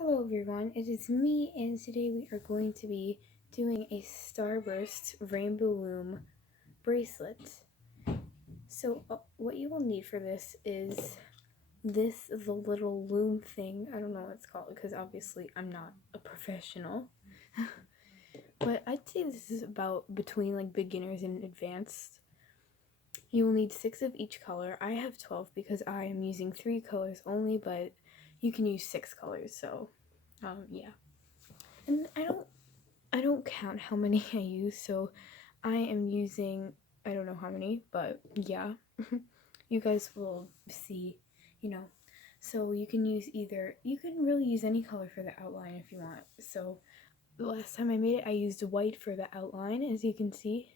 Hello everyone, it is me, and today we are going to be doing a Starburst Rainbow Loom bracelet. So what you will need for this is the little loom thing. I don't know what it's called because obviously I'm not a professional. But I'd say this is about between like beginners and advanced. You will need 6 of each color. I have 12 because I am using 3 colors only, but you can use 6 colors, so yeah. And I don't count how many I use, so I am using, I don't know how many, but yeah. You guys will see, you know. So you can really use any color for the outline if you want. So the last time I made it, I used white for the outline, as you can see.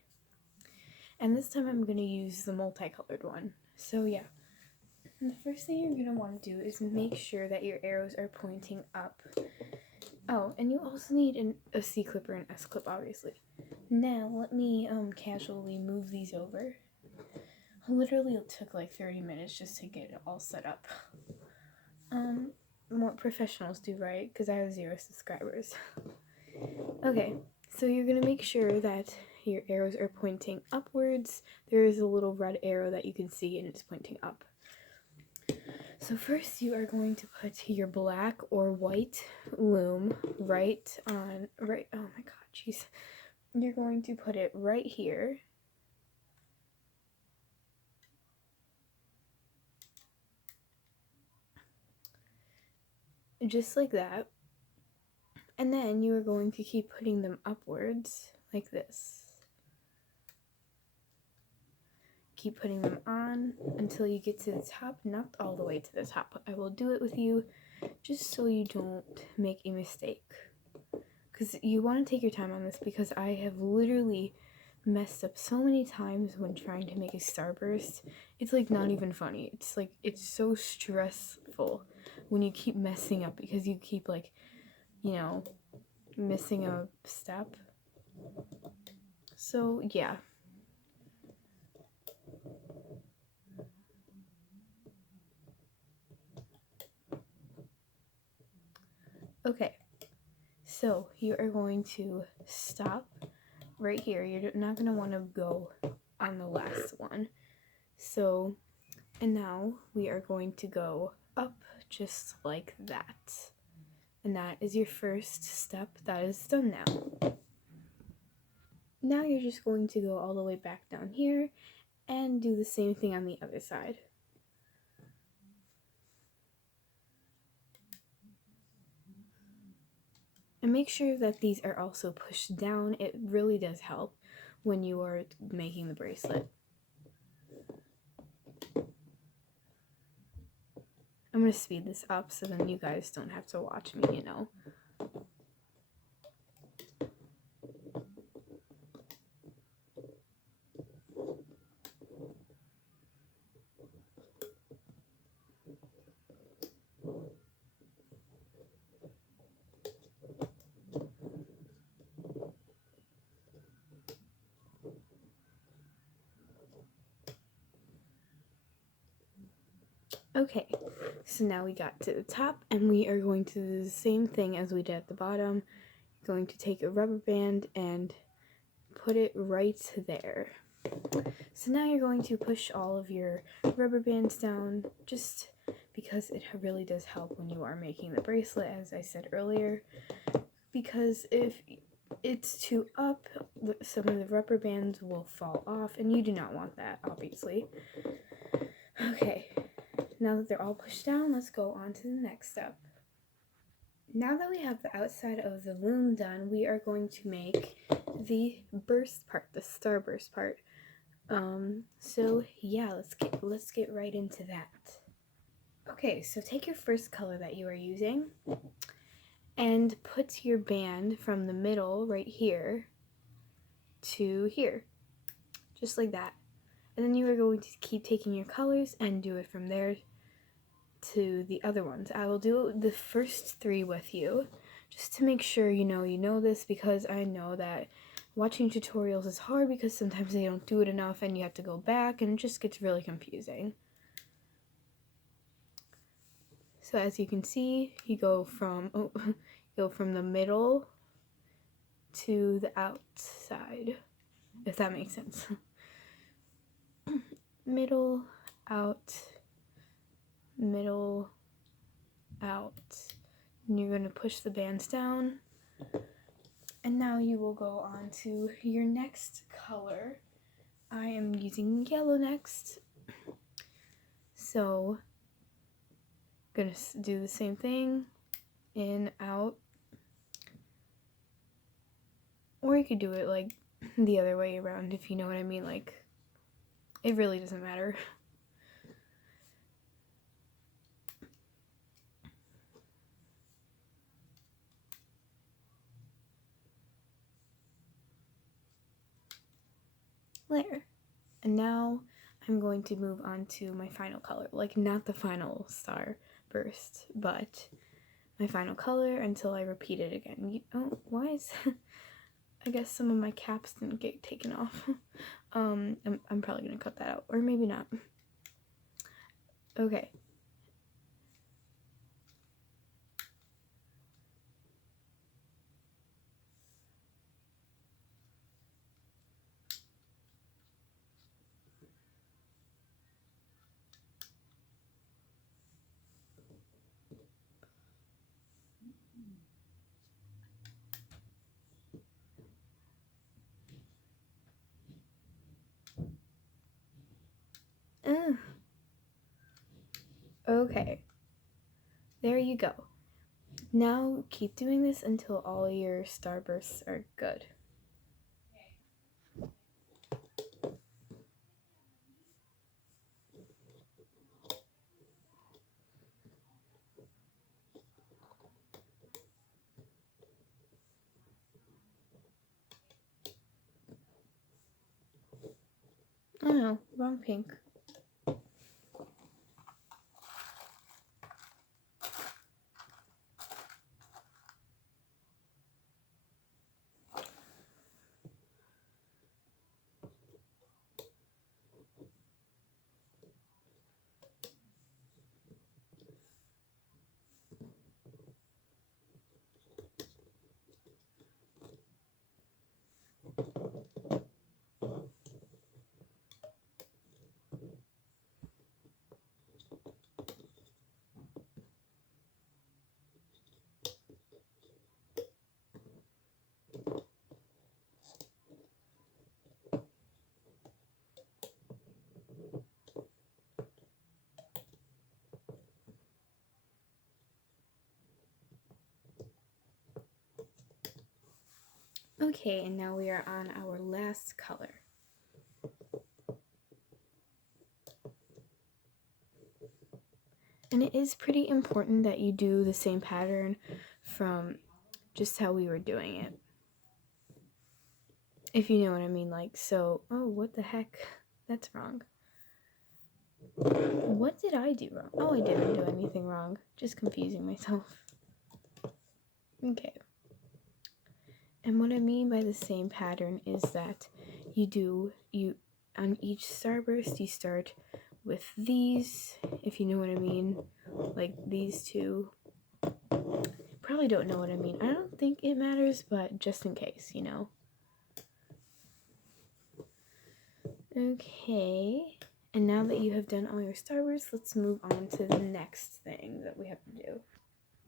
And this time I'm going to use the multicolored one. So yeah. And the first thing you're going to want to do is make sure that your arrows are pointing up. Oh, and you also need a C clip or an S clip, obviously. Now, let me casually move these over. Literally, it took like 30 minutes just to get it all set up. What professionals do, right? Because I have 0 subscribers. Okay, so you're gonna make sure that your arrows are pointing upwards. There is a little red arrow that you can see, and it's pointing up. So first you are going to put your black or white loom right, oh my god, jeez. You're going to put it right here. Just like that. And then you are going to keep putting them upwards like this. Keep putting them on until you get to the top, not all the way to the top. I will do it with you just so you don't make a mistake. Because you want to take your time on this, because I have literally messed up so many times when trying to make a starburst. It's like not even funny. It's like, it's so stressful when you keep messing up because you keep like, you know, missing a step. So yeah. Okay, so you are going to stop right here. You're not going to want to go on the last one. So, and now we are going to go up just like that. And that is your first step. That is done now. Now you're just going to go all the way back down here and do the same thing on the other side. And make sure that these are also pushed down. It really does help when you are making the bracelet. I'm going to speed this up so then you guys don't have to watch me, you know. Okay, so now we got to the top, and we are going to do the same thing as we did at the bottom. You're going to take a rubber band and put it right there. So now you're going to push all of your rubber bands down, just because it really does help when you are making the bracelet, as I said earlier. Because if it's too up, some of the rubber bands will fall off, and you do not want that, obviously. Okay. Now that they're all pushed down, let's go on to the next step. Now that we have the outside of the loom done, we are going to make the burst part, the starburst part. So yeah, let's get right into that. Okay, so take your first color that you are using and put your band from the middle right here to here, just like that. And then you are going to keep taking your colors and do it from there to the other ones. I will do the first 3 with you just to make sure you know this, because I know that watching tutorials is hard because sometimes they don't do it enough and you have to go back and it just gets really confusing. So as you can see, you go from the middle to the outside, if that makes sense. Middle, out, middle, out. And you're going to push the bands down. And now you will go on to your next color. I am using yellow next. So, gonna do the same thing. In, out. Or you could do it like the other way around, if you know what I mean. Like, it really doesn't matter. There. And now I'm going to move on to my final color. Like, not the final Starburst, but my final color until I repeat it again. Oh, why is... I guess some of my caps didn't get taken off. I'm probably gonna cut that out, or maybe not. Okay. Okay. There you go. Now keep doing this until all your starbursts are good. Oh no, wrong pink. Okay, and now we are on our last color. And it is pretty important that you do the same pattern from just how we were doing it. If you know what I mean, like, so, oh, what the heck? That's wrong. What did I do wrong? Oh, I didn't do anything wrong. Just confusing myself. Okay. And what I mean by the same pattern is that on each starburst, you start with these, if you know what I mean, like these two. Probably don't know what I mean. I don't think it matters, but just in case, you know. Okay, and now that you have done all your starbursts, let's move on to the next thing that we have to do.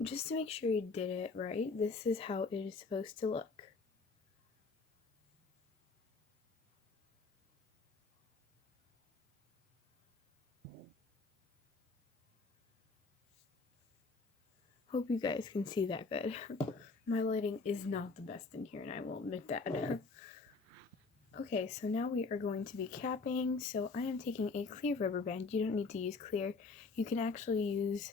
Just to make sure you did it right, this is how it is supposed to look. Hope you guys can see that good. My lighting is not the best in here, and I will admit that. Okay, so now we are going to be capping. So I am taking a clear rubber band. You don't need to use clear. You can actually use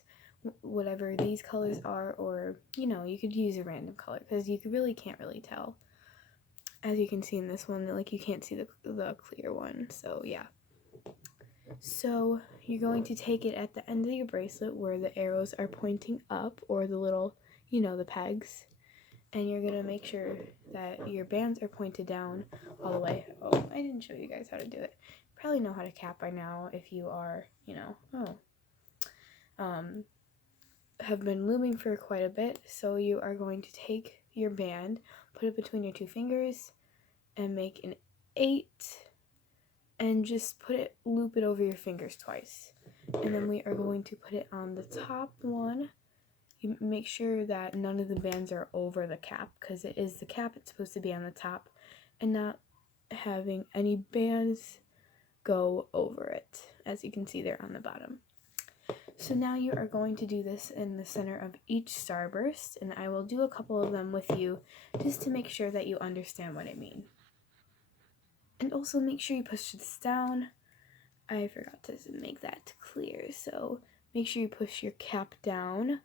whatever these colors are, or, you know, you could use a random color, because you really can't really tell. As you can see in this one, like, you can't see the clear one, so yeah. So you're going to take it at the end of your bracelet where the arrows are pointing up, or the little, you know, the pegs, and you're going to make sure that your bands are pointed down all the way. Oh, I didn't show you guys how to do it. Probably know how to cap by now if you are, you know, have been looming for quite a bit, so you are going to take your band, put it between your two fingers, and make an 8, and just loop it over your fingers twice. And then we are going to put it on the top one. You make sure that none of the bands are over the cap, because it is the cap, it's supposed to be on the top, and not having any bands go over it, as you can see there on the bottom. So now you are going to do this in the center of each starburst, and I will do a couple of them with you just to make sure that you understand what I mean. And also make sure you push this down. I forgot to make that clear, so make sure you push your cap down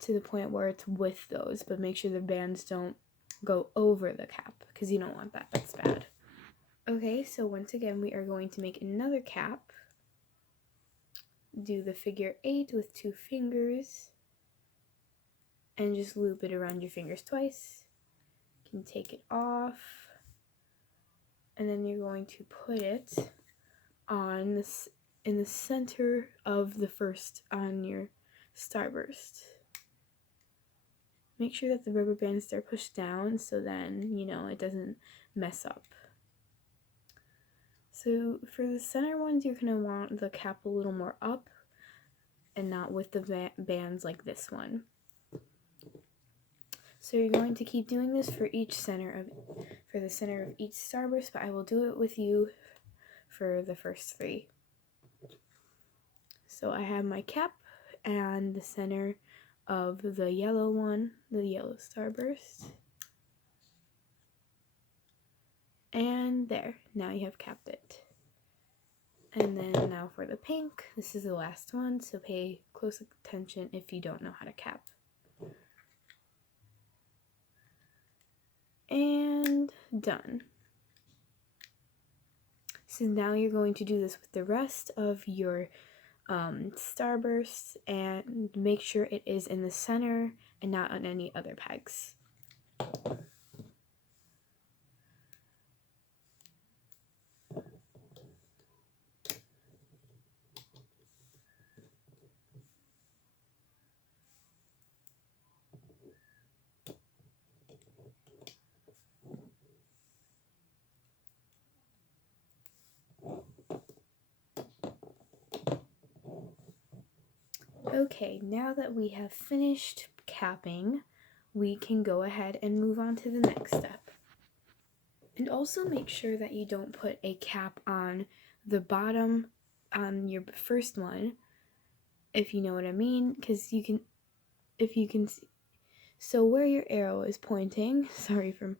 to the point where it's with those, but make sure the bands don't go over the cap, because you don't want that, that's bad. Okay, so once again we are going to make another cap. Do the figure 8 with 2 fingers and just loop it around your fingers twice. You can take it off, and then you're going to put it on this in the center of the first on your starburst. Make sure that the rubber bands are pushed down so then, it doesn't mess up. So for the center ones, you're going to want the cap a little more up and not with the bands like this one. So you're going to keep doing this for the center of each starburst, but I will do it with you for the first 3. So I have my cap and the center of the yellow one, the yellow starburst. And there, now you have capped it. And then now for the pink, this is the last one, so pay close attention if you don't know how to cap. And done. So now you're going to do this with the rest of your starbursts, and make sure it is in the center and not on any other pegs. Okay, now that we have finished capping, we can go ahead and move on to the next step. And also make sure that you don't put a cap on the bottom on your first one, if you know what I mean, because if you can see, so where your arrow is pointing, sorry for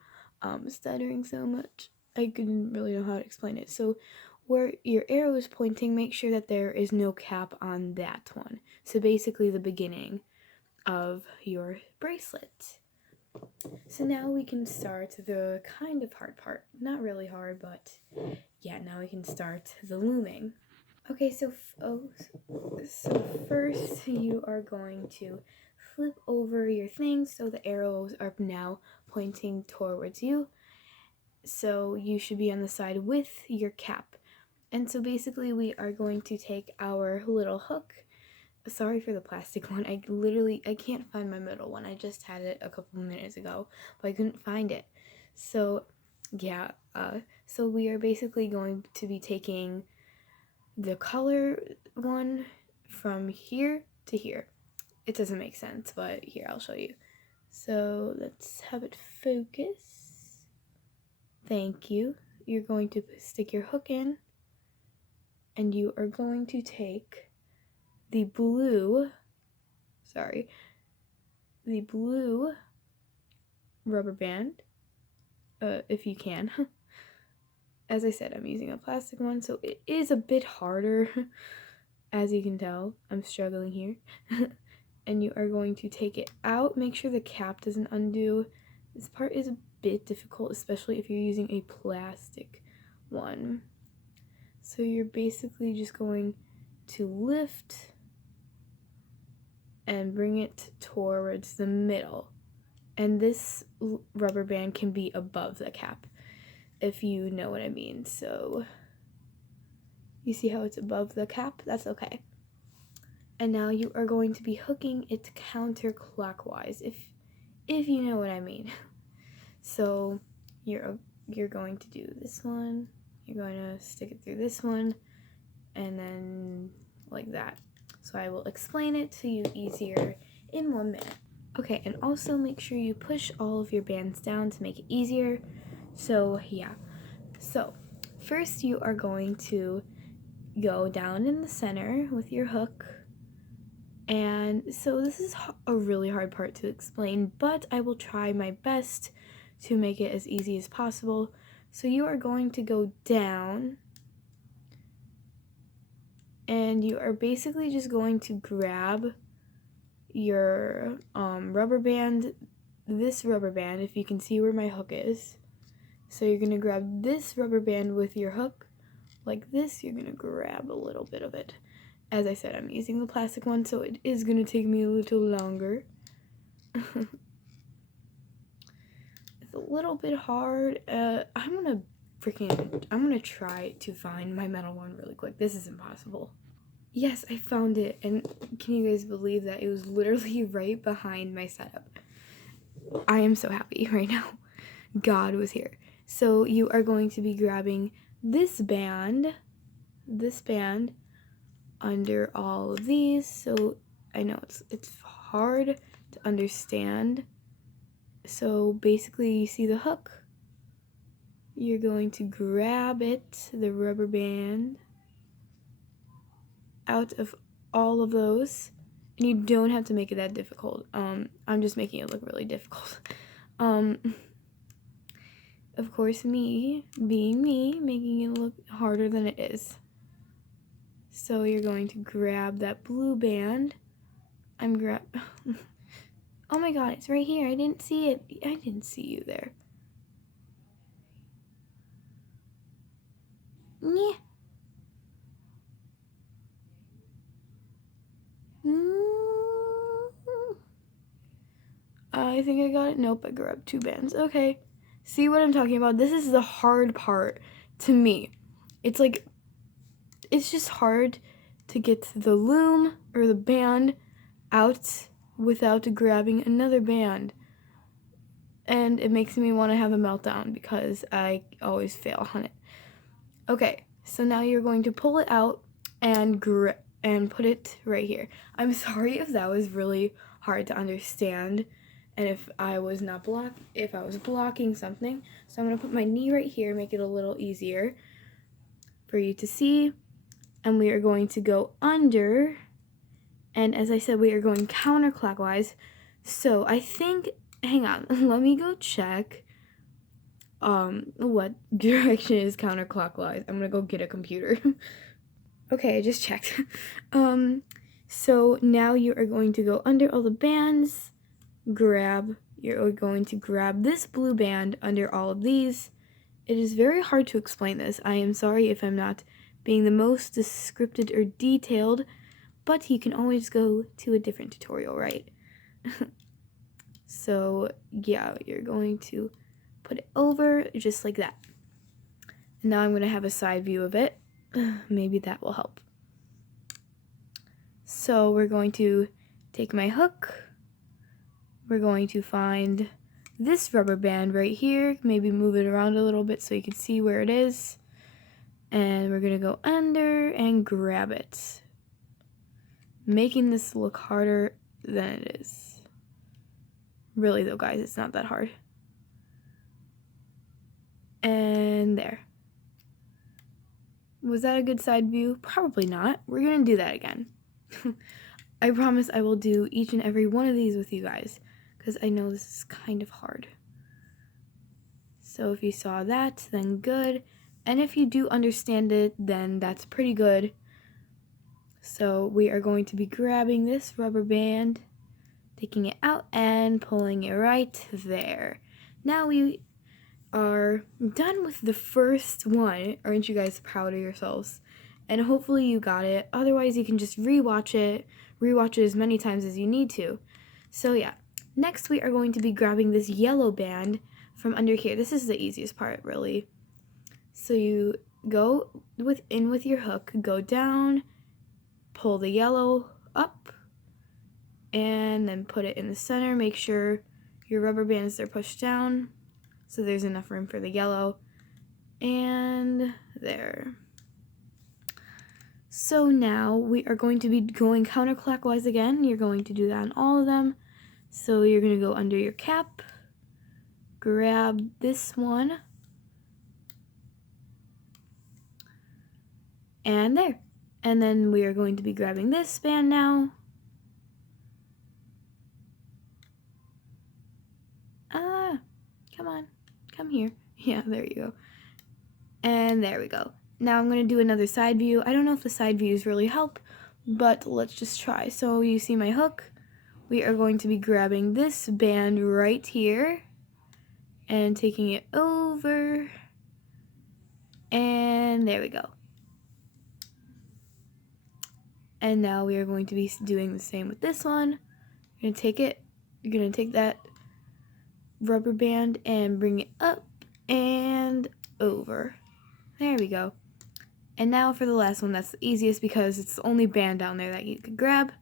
stuttering so much, I couldn't really know how to explain it. So where your arrow is pointing, make sure that there is no cap on that one. So basically the beginning of your bracelet. So now we can start the kind of hard part. Not really hard, but yeah, now we can start the looming. Okay, so first you are going to flip over your thing so the arrows are now pointing towards you. So you should be on the side with your cap. And so basically we are going to take our little hook. Sorry for the plastic one. I can't find my middle one. I just had it a couple minutes ago, but I couldn't find it. So yeah, so we are basically going to be taking the color one from here to here. It doesn't make sense, but here, I'll show you. So let's have it focus. Thank you. You're going to stick your hook in, and you are going to take the blue rubber band, if you can. As I said, I'm using a plastic one, so it is a bit harder. As you can tell, I'm struggling here. And you are going to take it out. Make sure the cap doesn't undo. This part is a bit difficult, especially if you're using a plastic one. So you're basically just going to lift and bring it towards the middle. And this rubber band can be above the cap, if you know what I mean. So you see how it's above the cap? That's okay. And now you are going to be hooking it counterclockwise, if you know what I mean. So you're going to do this one, you're going to stick it through this one, and then like that. So I will explain it to you easier in 1 minute. Okay, and also make sure you push all of your bands down to make it easier. So yeah, so first you are going to go down in the center with your hook. And so this is a really hard part to explain, but I will try my best to make it as easy as possible. So you are going to go down, and you are basically just going to grab your rubber band, this rubber band, if you can see where my hook is. So you're going to grab this rubber band with your hook like this. You're going to grab a little bit of it. As I said, I'm using the plastic one, so it is going to take me a little longer. It's a little bit hard. I'm gonna try to find my metal one really quick. This is impossible. Yes, I found it, and can you guys believe that it was literally right behind my setup? I am so happy right now. God was here. So you are going to be grabbing this band under all of these. So I know it's hard to understand. So basically you see the hook. You're going to grab it, the rubber band, out of all of those. And you don't have to make it that difficult. I'm just making it look really difficult. Of course, me, being me, making it look harder than it is. So you're going to grab that blue band. Oh my god, it's right here. I didn't see it. I didn't see you there. Yeah. I think I got it. Nope, I grabbed 2 bands. Okay. See what I'm talking about? This is the hard part to me. It's like, it's just hard to get the loom or the band out without grabbing another band. And it makes me want to have a meltdown because I always fail on it. Okay, so now you're going to pull it out and put it right here. I'm sorry if that was really hard to understand and if I was blocking something. So I'm going to put my knee right here, make it a little easier for you to see. And we are going to go under, and as I said, we are going counterclockwise. So I think, hang on, let me go check what direction is counterclockwise. I'm gonna go get a computer. Okay, I just checked. So now you are going to go under all the bands, you're going to grab this blue band under all of these. It is very hard to explain this. I am sorry if I'm not being the most descriptive or detailed, but you can always go to a different tutorial, right? So yeah, you're going to put it over just like that. And now I'm going to have a side view of it. Maybe that will help. So we're going to take my hook. We're going to find this rubber band right here. Maybe move it around a little bit so you can see where it is. And we're going to go under and grab it, making this look harder than it is. Really though, guys, it's not that hard. And there. Was that a good side view? Probably not. We're going to do that again. I promise I will do each and every one of these with you guys, because I know this is kind of hard. So if you saw that, then good. And if you do understand it, then that's pretty good. So we are going to be grabbing this rubber band, taking it out and pulling it right there. Now we are done with the first one. Aren't you guys proud of yourselves? And hopefully you got it. Otherwise you can just rewatch it as many times as you need to. So yeah, next we are going to be grabbing this yellow band from under here. This is the easiest part, really. So you go with your hook, go down, pull the yellow up and then put it in the center. Make sure your rubber bands are pushed down so there's enough room for the yellow. And there. So now we are going to be going counterclockwise again. You're going to do that on all of them. So you're going to go under your cap, grab this one, and there. And then we are going to be grabbing this band now. Come on, come here. Yeah, there you go. And there we go. Now I'm going to do another side view. I don't know if the side views really help, but let's just try. So you see my hook. We are going to be grabbing this band right here and taking it over. And there we go. And now we are going to be doing the same with this one. You're going to take that rubber band and bring it up and over. There we go. And now for the last one, that's the easiest because it's the only band down there that you could grab.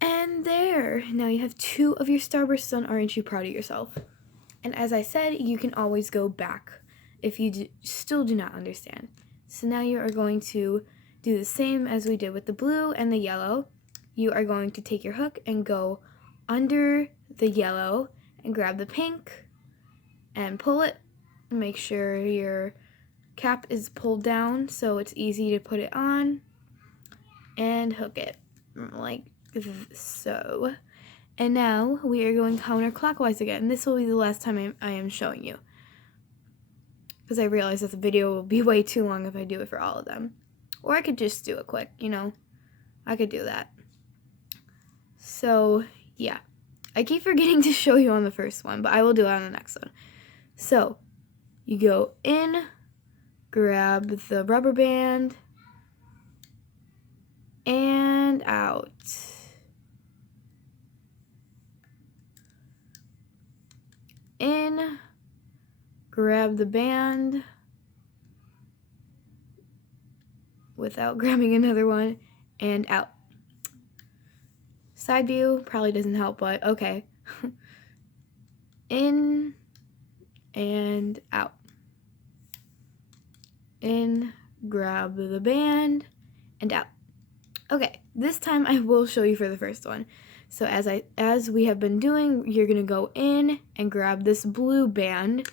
And there, now you have 2 of your Starbursts done. Aren't you proud of yourself? And as I said, you can always go back if you still do not understand. So now you are going to do the same as we did with the blue and the yellow. You are going to take your hook and go under the yellow and grab the pink and pull it. Make sure your cap is pulled down so it's easy to put it on and hook it like so. And now we are going counterclockwise again. This will be the last time I am showing you, because I realize that the video will be way too long if I do it for all of them. Or I could just do it quick, you know. I could do that. So, yeah. I keep forgetting to show you on the first one, but I will do it on the next one. So, you go in, grab the rubber band, and out. In, grab the band without grabbing another one, and out. Side view probably doesn't help, but okay. In and out. In, grab the band, and out. Okay, this time I will show you for the first one. So as we have been doing, you're gonna go in and grab this blue band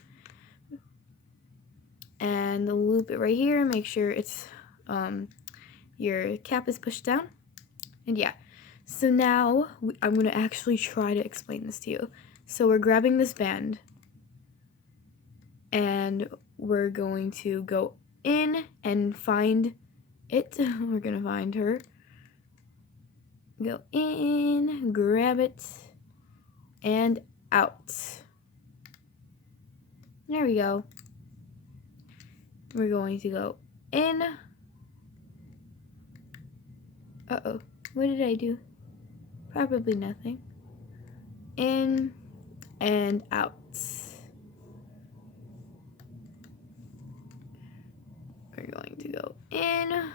and loop it right here. Make sure it's your cap is pushed down, and yeah. So now I'm gonna actually try to explain this to you. So we're grabbing this band, and we're going to go in and find it. We're gonna find her. Go in, grab it, and out. There we go. We're going to go in. Uh-oh, what did I do? Probably nothing. In and out. We're going to go in,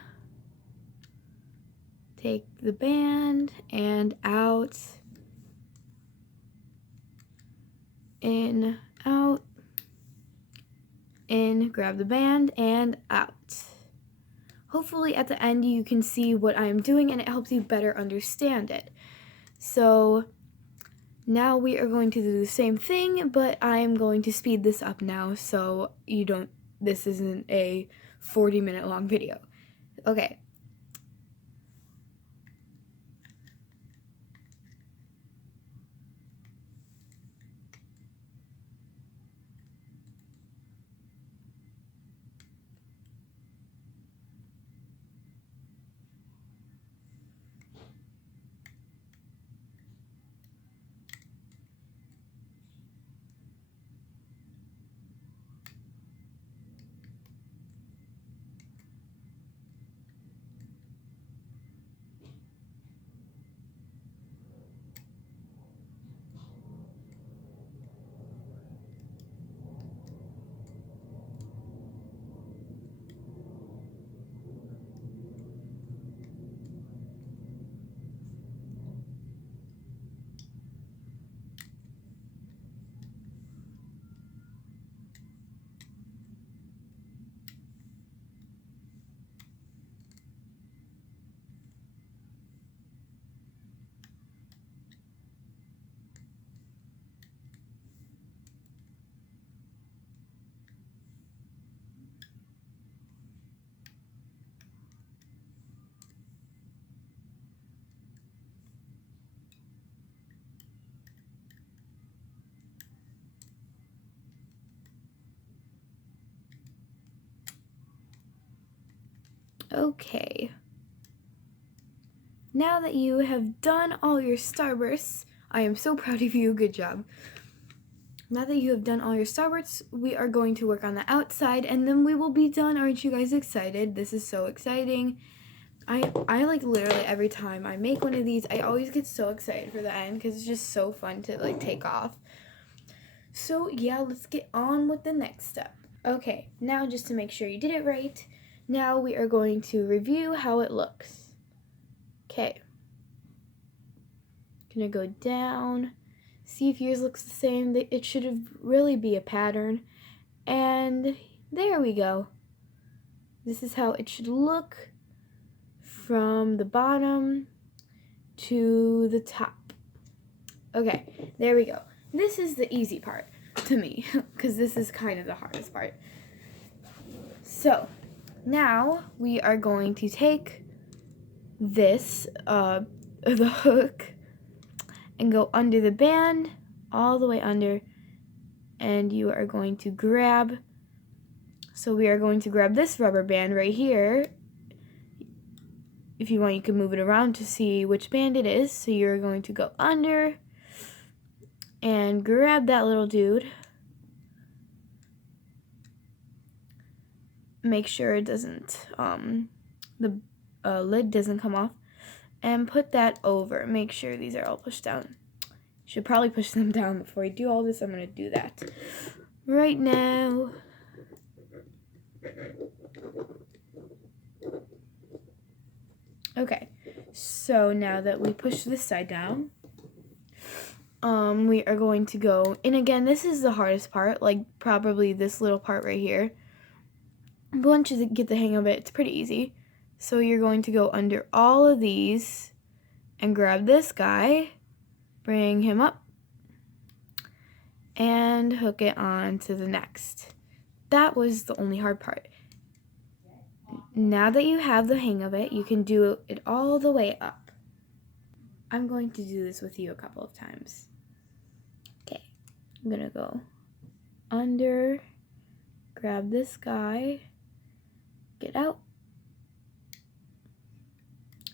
take the band, and out. In, out. In, grab the band, and out. Hopefully at the end you can see what I am doing and it helps you better understand it. So now we are going to do the same thing, but I am going to speed this up now so this isn't a 40-minute long video. Okay. Okay. Now that you have done all your starbursts, I am so proud of you, good job. Now that you have done all your starbursts, we are going to work on the outside and then we will be done. Aren't you guys excited? This is so exciting. I like literally every time I make one of these, I always get so excited for the end because it's just so fun to like take off. So yeah, let's get on with the next step. Okay, now just to make sure you did it right, now we are going to review how it looks. Okay. Gonna go down, see if yours looks the same. It should really be a pattern. And there we go. This is how it should look from the bottom to the top. Okay, there we go. This is the easy part to me, because this is kind of the hardest part. So, now we are going to take this, the hook, and go under the band, all the way under, and you are going to grab, so we are going to grab this rubber band right here. If you want, you can move it around to see which band it is. So you're going to go under and grab that little dude. Make sure it doesn't, the lid doesn't come off. And put that over. Make sure these are all pushed down. Should probably push them down before I do all this. I'm going to do that right now. Okay, so now that we push this side down, we are going to go, and again, this is the hardest part, like probably this little part right here. But once you get the hang of it, it's pretty easy. So you're going to go under all of these and grab this guy, bring him up, and hook it on to the next. That was the only hard part. Now that you have the hang of it, you can do it all the way up. I'm going to do this with you a couple of times. Okay, I'm gonna go under, grab this guy, get out,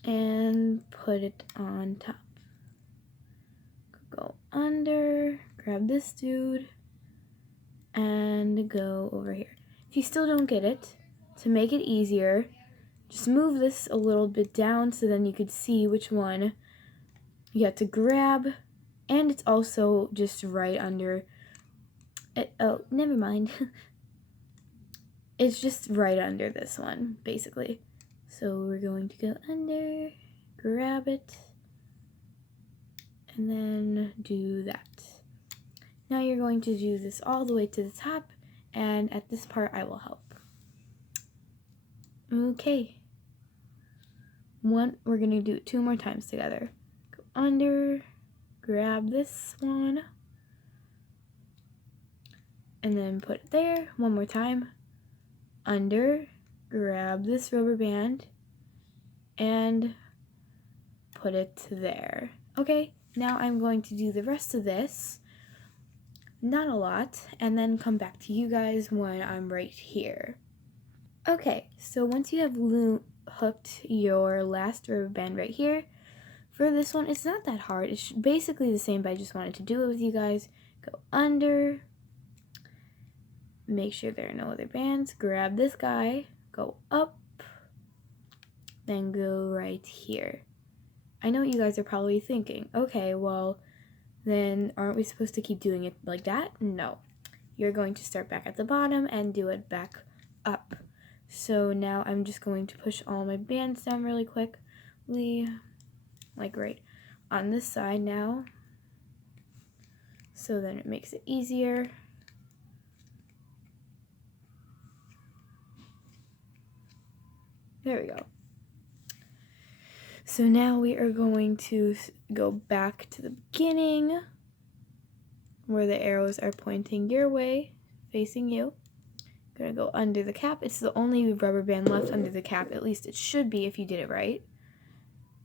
and put it on top. Go under, grab this dude, and go over here. If you still don't get it, to make it easier, just move this a little bit down so then you could see which one you have to grab, and it's also just right under it. Oh, never mind. It's just right under this one, basically. So we're going to go under, grab it, and then do that. Now you're going to do this all the way to the top, and at this part I will help. Okay. We're going to do it 2 more times together. Go under, grab this one, and then put it there. 1 more time. Under, grab this rubber band, and put it there. Okay, now I'm going to do the rest of this, not a lot, and then come back to you guys when I'm right here. Okay, so once you have hooked your last rubber band right here, for this one, it's not that hard. It's basically the same, but I just wanted to do it with you guys. Go under, make sure there are no other bands, grab this guy, go up, then go right here. I know what you guys are probably thinking, okay, well, then aren't we supposed to keep doing it like that? No. You're going to start back at the bottom and do it back up. So now I'm just going to push all my bands down really quickly, like right on this side now, so then it makes it easier. There we go. So now we are going to go back to the beginning where the arrows are pointing your way, facing you. Gonna go under the cap. It's the only rubber band left under the cap, at least it should be if you did it right.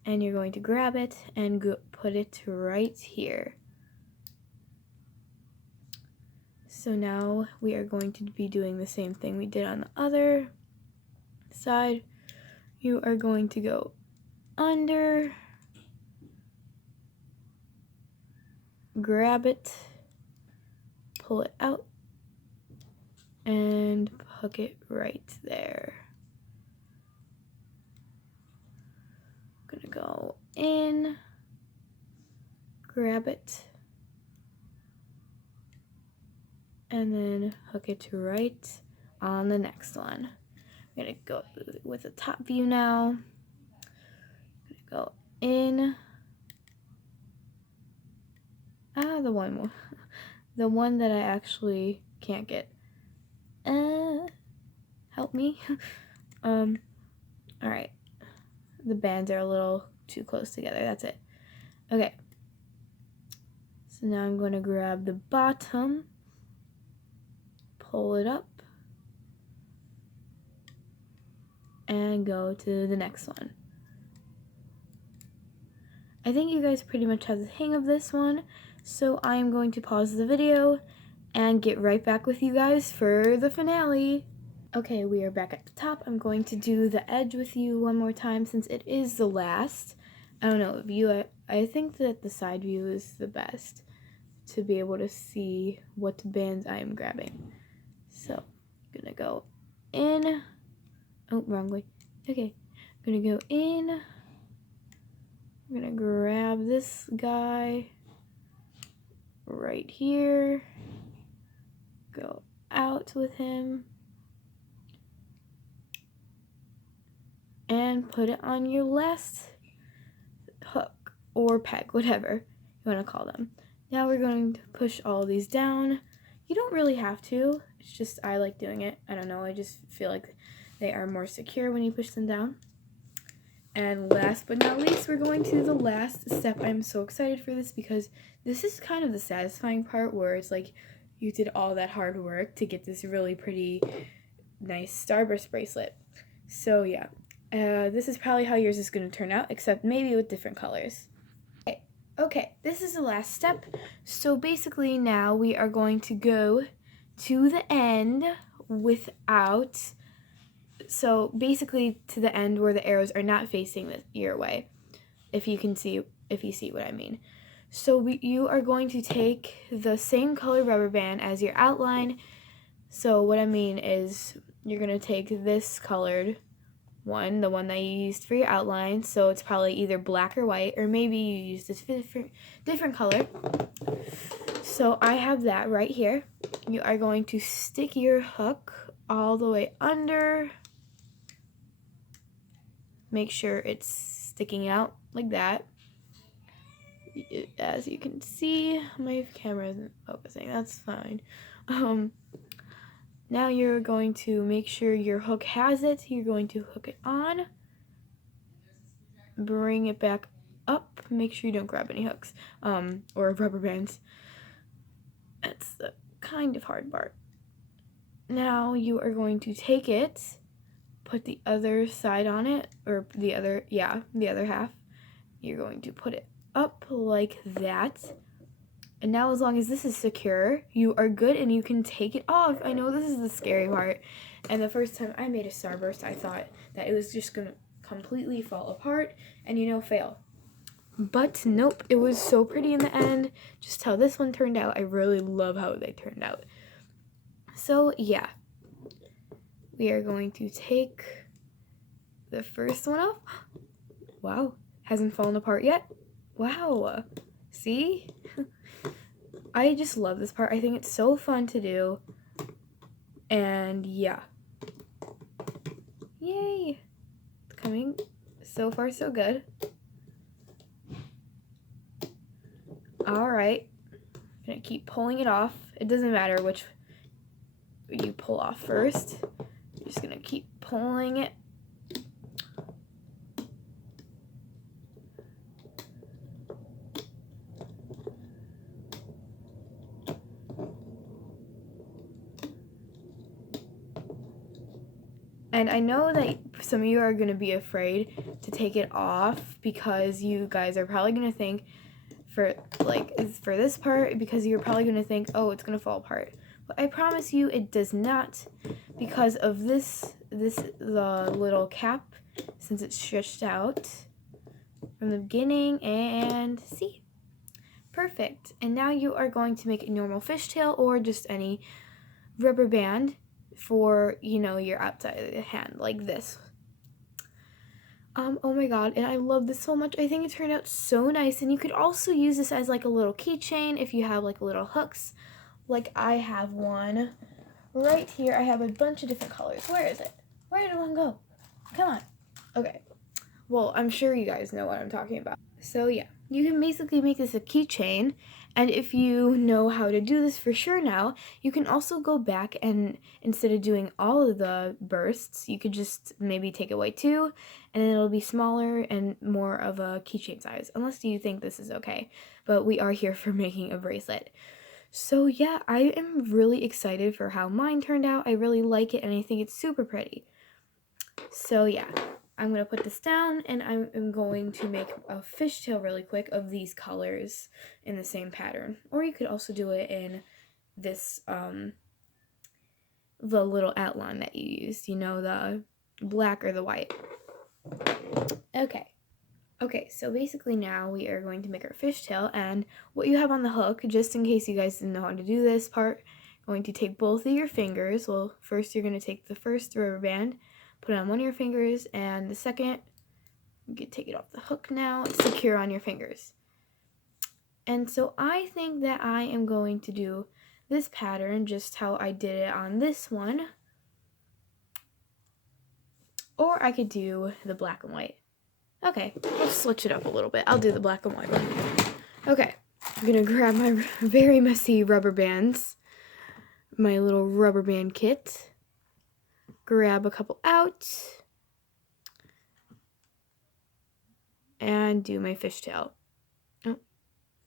And you're going to grab it and put it right here. So now we are going to be doing the same thing we did on the other side. you are going to go under, grab it, pull it out, and hook it right there. I'm gonna go in, grab it, and then hook it right on the next one. I'm gonna go with the top view now. I'm gonna go in. The one that I actually can't get. Help me. Alright. The bands are a little too close together. That's it. Okay. So now I'm going to grab the bottom, pull it up, and go to the next one. I think you guys pretty much have the hang of this one, so I'm going to pause the video and get right back with you guys for the finale. Okay, we are back at the top. I'm going to do the edge with you one more time since it is the last. I don't know, view. I think that the side view is the best to be able to see what bands I am grabbing. So, I'm gonna go in. Oh, wrong way. Okay, I'm gonna go in. I'm gonna grab this guy right here. Go out with him. And put it on your last hook or peg, whatever you want to call them. Now we're going to push all these down. You don't really have to. It's just I like doing it. I don't know. I just feel like they are more secure when you push them down. And last but not least, we're going to the last step. I'm so excited for this because this is kind of the satisfying part where it's like you did all that hard work to get this really pretty, nice Starburst bracelet. So yeah. This is probably how yours is going to turn out, except maybe with different colors. Okay, this is the last step. So basically now we are going to go to the end without, so basically to the end where the arrows are not facing your way, if you see what I mean. So you are going to take the same color rubber band as your outline. So what I mean is you're going to take this colored one, the one that you used for your outline, so it's probably either black or white, or maybe you used a different color. So I have that right here. You are going to stick your hook all the way under. Make sure it's sticking out like that. As you can see, my camera isn't focusing. That's fine. Now you're going to make sure your hook has it. You're going to hook it on. Bring it back up. Make sure you don't grab any hooks or rubber bands. That's the kind of hard part. Now you are going to take it, put the other side on it, or the other half. You're going to put it up like that. And now as long as this is secure, you are good and you can take it off. I know this is the scary part. And the first time I made a Starburst, I thought that it was just going to completely fall apart and, fail. But nope, it was so pretty in the end. Just how this one turned out. I really love how they turned out. So yeah, we are going to take the first one off. Wow, hasn't fallen apart yet. Wow, see? I just love this part. I think it's so fun to do. And yeah. Yay! It's coming. So far, so good. Alright. I'm gonna keep pulling it off. It doesn't matter which you pull off first. I'm just gonna keep pulling it. And I know that some of you are going to be afraid to take it off because you guys are probably going to think for this part, because you're probably going to think, oh, it's going to fall apart. But I promise you it does not, because of the little cap since it's stretched out from the beginning, and see? Perfect. And now you are going to make a normal fishtail or just any rubber band for, you know, your outside of the hand, like this. Oh my god, and I love this so much. I think it turned out so nice, and you could also use this as like a little keychain if you have like little hooks. Like I have one right here. I have a bunch of different colors. Where is it? Where did one go? Come on. Okay. Well, I'm sure you guys know what I'm talking about. So yeah, you can basically make this a keychain, and if you know how to do this for sure now, you can also go back and instead of doing all of the bursts, you could just maybe take away 2, and then it'll be smaller and more of a keychain size, unless you think this is okay. But we are here for making a bracelet. So yeah, I am really excited for how mine turned out. I really like it, and I think it's super pretty. So yeah, I'm going to put this down, and I'm going to make a fishtail really quick of these colors in the same pattern. Or you could also do it in this, the little outline that you used, you know, the black or the white. Okay, so basically now we are going to make our fishtail, and what you have on the hook, just in case you guys didn't know how to do this part, going to take both of your fingers. Well, first you're going to take the first rubber band, put it on one of your fingers, and the second, you can take it off the hook now, it's secure on your fingers. And so I think that I am going to do this pattern just how I did it on this one, or I could do the black and white. Okay, we'll switch it up a little bit. I'll do the black and white one. Okay, I'm gonna grab my very messy rubber bands, my little rubber band kit, grab a couple out, and do my fishtail. Oh,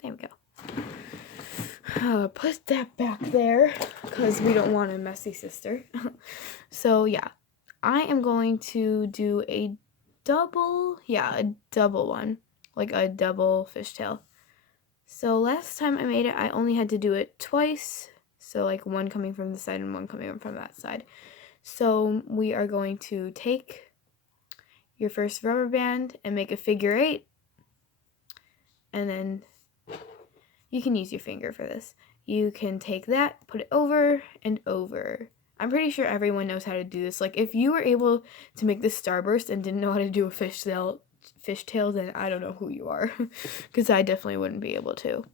there we go. Put that back there, because we don't want a messy sister. So yeah, I am going to do a double one, like a double fishtail. So last time I made it, I only had to do it twice, so like one coming from this side and one coming from that side. So we are going to take your first rubber band and make a figure 8, and then you can use your finger for this. You can take that, put it over and over. I'm pretty sure everyone knows how to do this. Like, if you were able to make this Starburst and didn't know how to do a fishtail, then I don't know who you are, because I definitely wouldn't be able to.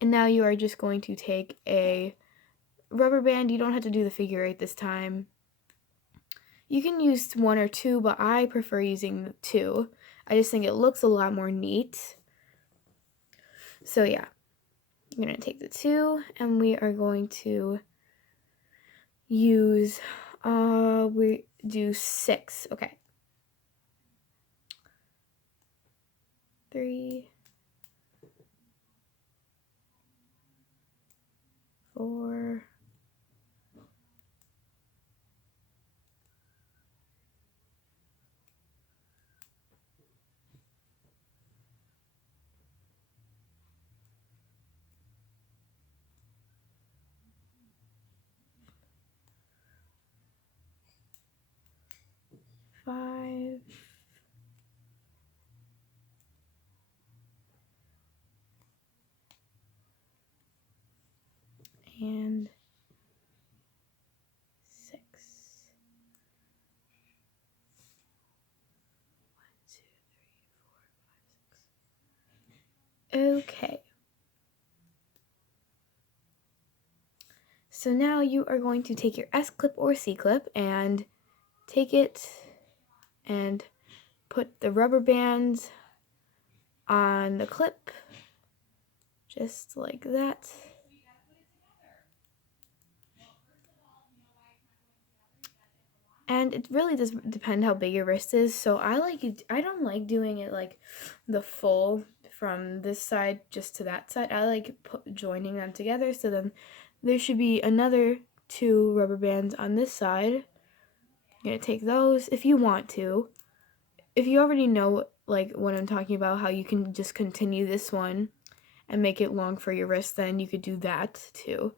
And now you are just going to take a rubber band. You don't have to do the figure 8 this time. You can use 1 or 2, but I prefer using 2. I just think it looks a lot more neat. So yeah, I'm going to take the 2, and we are going to use, we do 6, okay. 3, 4, 5, and 6. 1, 2, 3, 4, 5, 6. Okay. So now you are going to take your S clip or C clip and take it and put the rubber bands on the clip, just like that. And it really does depend how big your wrist is. So I don't like doing it like the full from this side just to that side. I like joining them together. So then there should be another 2 rubber bands on this side. You're gonna take those if you want to. If you already know like what I'm talking about, how you can just continue this one and make it long for your wrist, then you could do that too.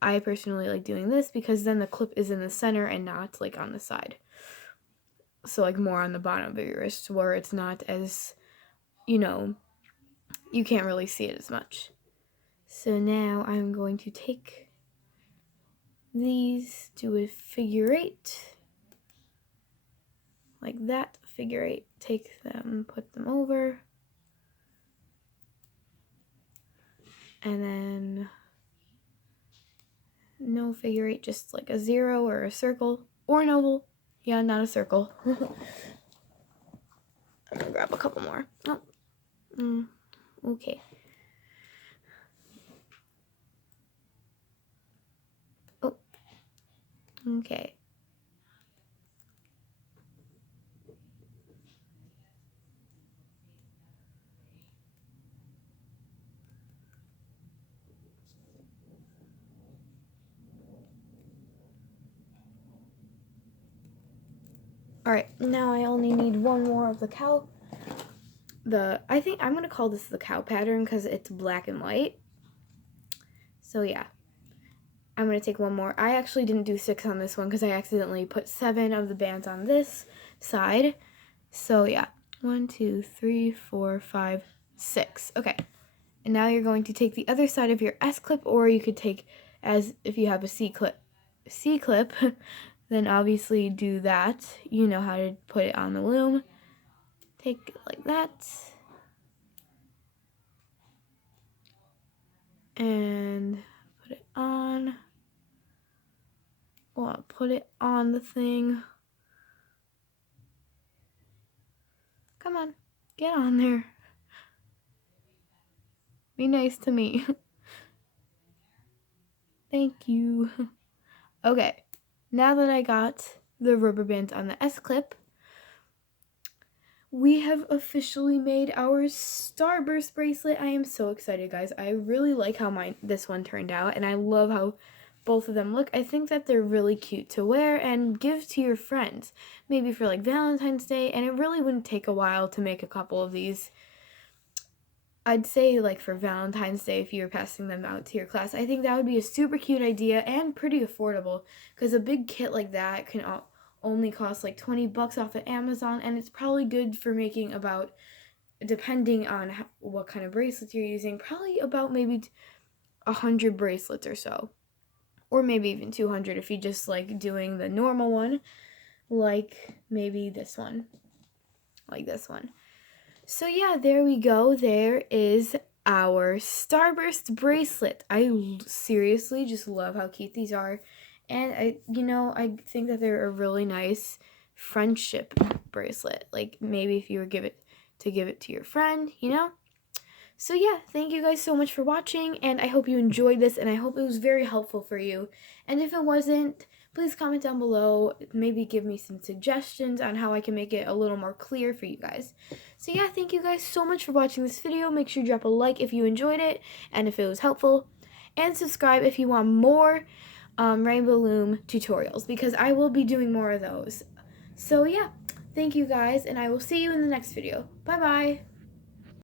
I personally like doing this because then the clip is in the center and not like on the side. so like more on the bottom of your wrist where it's not as, you know, you can't really see it as much. So now I'm going to take these, do a figure 8, like that, figure 8, take them, put them over, and then no figure 8, just like a 0 or a circle or an oval. Yeah, not a circle. I'm gonna grab a couple more. Oh, okay. Oh, okay. Alright, now I only need one more of the cow. I think I'm going to call this the cow pattern because it's black and white. So yeah, I'm going to take one more. I actually didn't do 6 on this one because I accidentally put 7 of the bands on this side. So yeah, 1, 2, 3, 4, 5, 6. Okay, and now you're going to take the other side of your S clip, or you could take, as if you have a C clip, then obviously do that. You know how to put it on the loom. Take it like that. And put it on. Well, put it on the thing. Come on, get on there. Be nice to me. Thank you. Okay, now that I got the rubber bands on the S clip, we have officially made our Starburst bracelet. I am so excited, guys. I really like how this one turned out, and I love how both of them look. I think that they're really cute to wear and give to your friends, maybe for like Valentine's Day, and it really wouldn't take a while to make a couple of these. I'd say like for Valentine's Day, if you were passing them out to your class, I think that would be a super cute idea and pretty affordable, because a big kit like that can only cost like 20 bucks off of Amazon, and it's probably good for making about, depending on what kind of bracelets you're using, probably about maybe 100 bracelets or so, or maybe even 200 if you just like doing the normal one, like maybe this one, like this one. So yeah, there we go. There is our Starburst bracelet. I seriously just love how cute these are, and I think that they're a really nice friendship bracelet. Like maybe if you were give it to your friend, you know. So yeah, thank you guys so much for watching, and I hope you enjoyed this, and I hope it was very helpful for you. And if it wasn't, please comment down below, maybe give me some suggestions on how I can make it a little more clear for you guys. So yeah, thank you guys so much for watching this video. Make sure you drop a like if you enjoyed it, and if it was helpful, and subscribe if you want more Rainbow Loom tutorials, because I will be doing more of those. So yeah, thank you guys, and I will see you in the next video. Bye bye!